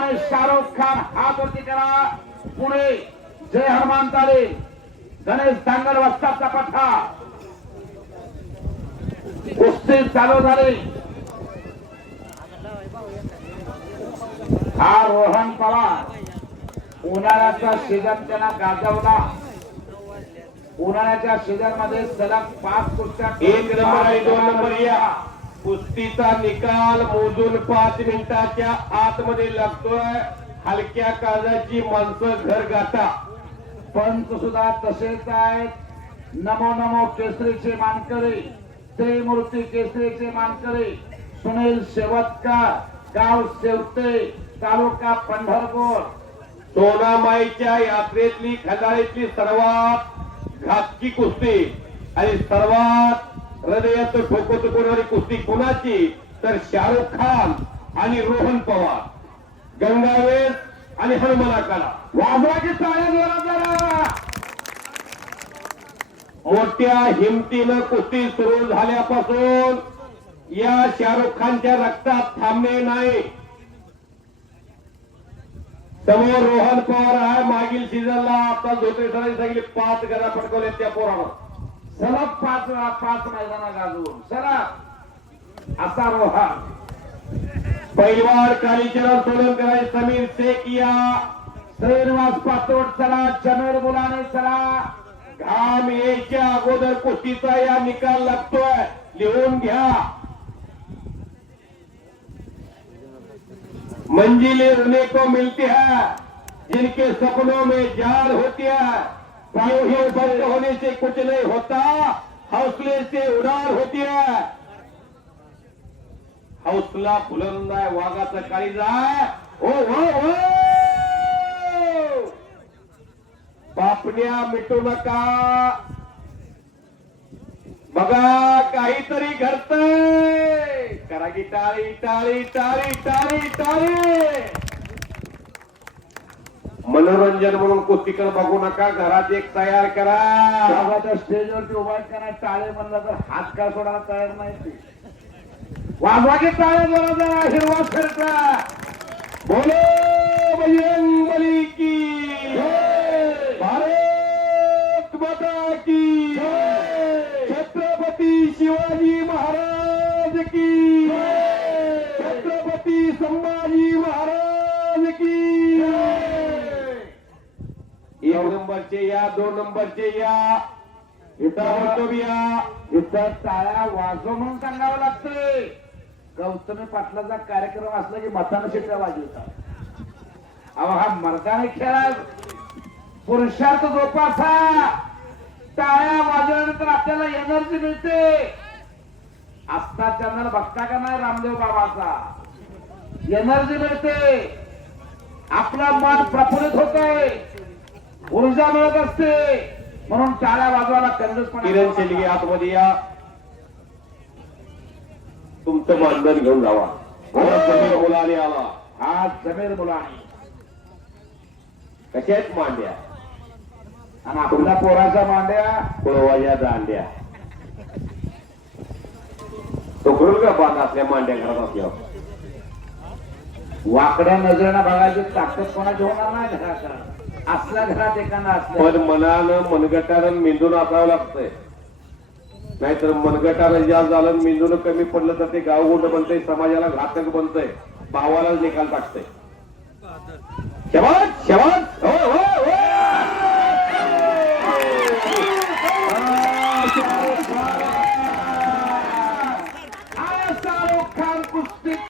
आणि शाहरुख खान हात वरती करा पुणे जय हनुमान ताले गणेश दांगल वस्ताचा पठा कुस्ती चालू झाली हा रोहन पवार उन्हाळ्याचा सीझन त्यांना गाजवला उन्हाळ्याच्या सीझनमध्ये सलग पाच कुस्त्या एक नंबर आणि दोन नंबर या कुस्तीचा निकाल मोजून पाच मिनिटाच्या आतमध्ये लागतोय. हलक्या काळजाची माणसं घर गाता. पंच सुद्धा तसेच आहेत. नमो नमो केसरीचे मानकरी ते मूर्ती केसरीचे मानकरी सुनील शेवतकर गाव शेवते तालुका पंढरपूर. सोनामाईच्या यात्रेतली खंडाळीतली सर्वात घातकी कुस्ती आणि सर्वात हृदयाचं ठोकं चुकवणारी कुस्ती कुणाची? तर शाहरुख खान आणि रोहन पवार. गंगावेस आणि हनुमानाकाला वाजवाची टाळ्या मोठ्या हिमतीनं कुस्ती सुरू झाल्यापासून या शाहरुख खानच्या रक्तात थांबणे नाही. समोर रोहन पवार आहे. मागील सीझनला आता धोत्रे सरांनी सांगितले पाच गदा पटकवले त्या पोरानं सलग पाच पाच मैदाना गाजवून. सलग असा रोहन पहिलवार कालीचरण सोलनकर आणि समीर सेकिया. या श्रीनिवास पातोड चला. चमेर मुलाने चला. घाम यायच्या अगोदर कुस्तीचा या निकाल लागतोय. लिहून घ्या. मंजिलें रहने को मिलती है जिनके सपनों में जान होती है. पीओ ही बंद होने से कुछ नहीं होता. हौसले से उड़ान होती. है हौसला बुलंद आहे वाघाचा काळीज आहे. ओ हो हो. बापण्या मिटू नका. बघा काहीतरी घडतंय. करा की टाळी टाळी टाळी टाळी टाळी. मनोरंजन म्हणून कुस्तीकर बघू नका. घरात एक तयार करा. बाबाच्या स्टेजवरती उभा करा. टाळे म्हणलं तर हात का सोडायला तयार नाही ते. वाजवाची टाळे जरा हिरवा फिरता बोलो बजरंग बली की भारत माता की छत्रपती शिवाजी महाराज की छत्रपती संभाजी महाराज की एक नंबरचे या दोन नंबरचे या. इथं या इथं टाळ्या वाजव म्हणून सांगावं लागतंय. गौतमी पाटलाचा कार्यक्रम असला की मतानं शिट्ट्या वाजवतात. अहो हा मर्दाने खेळा पुरुषार्थ जोपासा. टाळ्या वाजवल्यानंतर आपल्याला एनर्जी मिळते. आस्था चॅनल बघता का नाही रामदेव बाबाचा? एनर्जी मिळते. आपला मन प्रफुल्लित होतोय. ऊर्जा मिळत असते. म्हणून टाळ्या वाजवायला कंजूसपणा किरण शेलगे आतमध्ये या. तुमचं मानधन घेऊन जावा. समीर मुलाने आला. हा जमीर मुलानी. कशा आहेत मांड्या? आणि आपल्या पोराच्या मांड्या. पळवाच्या दांड्या. तो का बांध असल्या मांड्या घरात असल्यावर वाकड्या नजरेनं बघायची ताकद कोणाची होणार नाही घरात. असल्या घरात एखादा असल्या पण मनानं मनगटारण मेंदून असावं लागतंय. नाहीतर मनगटारण जास्त झालं मेंदून कमी पडलं तर ते गाव गोट बनतंय समाजाला घातक बनतंय भावाला निकाल टाकतंय. शबाज शबाज हो, हो!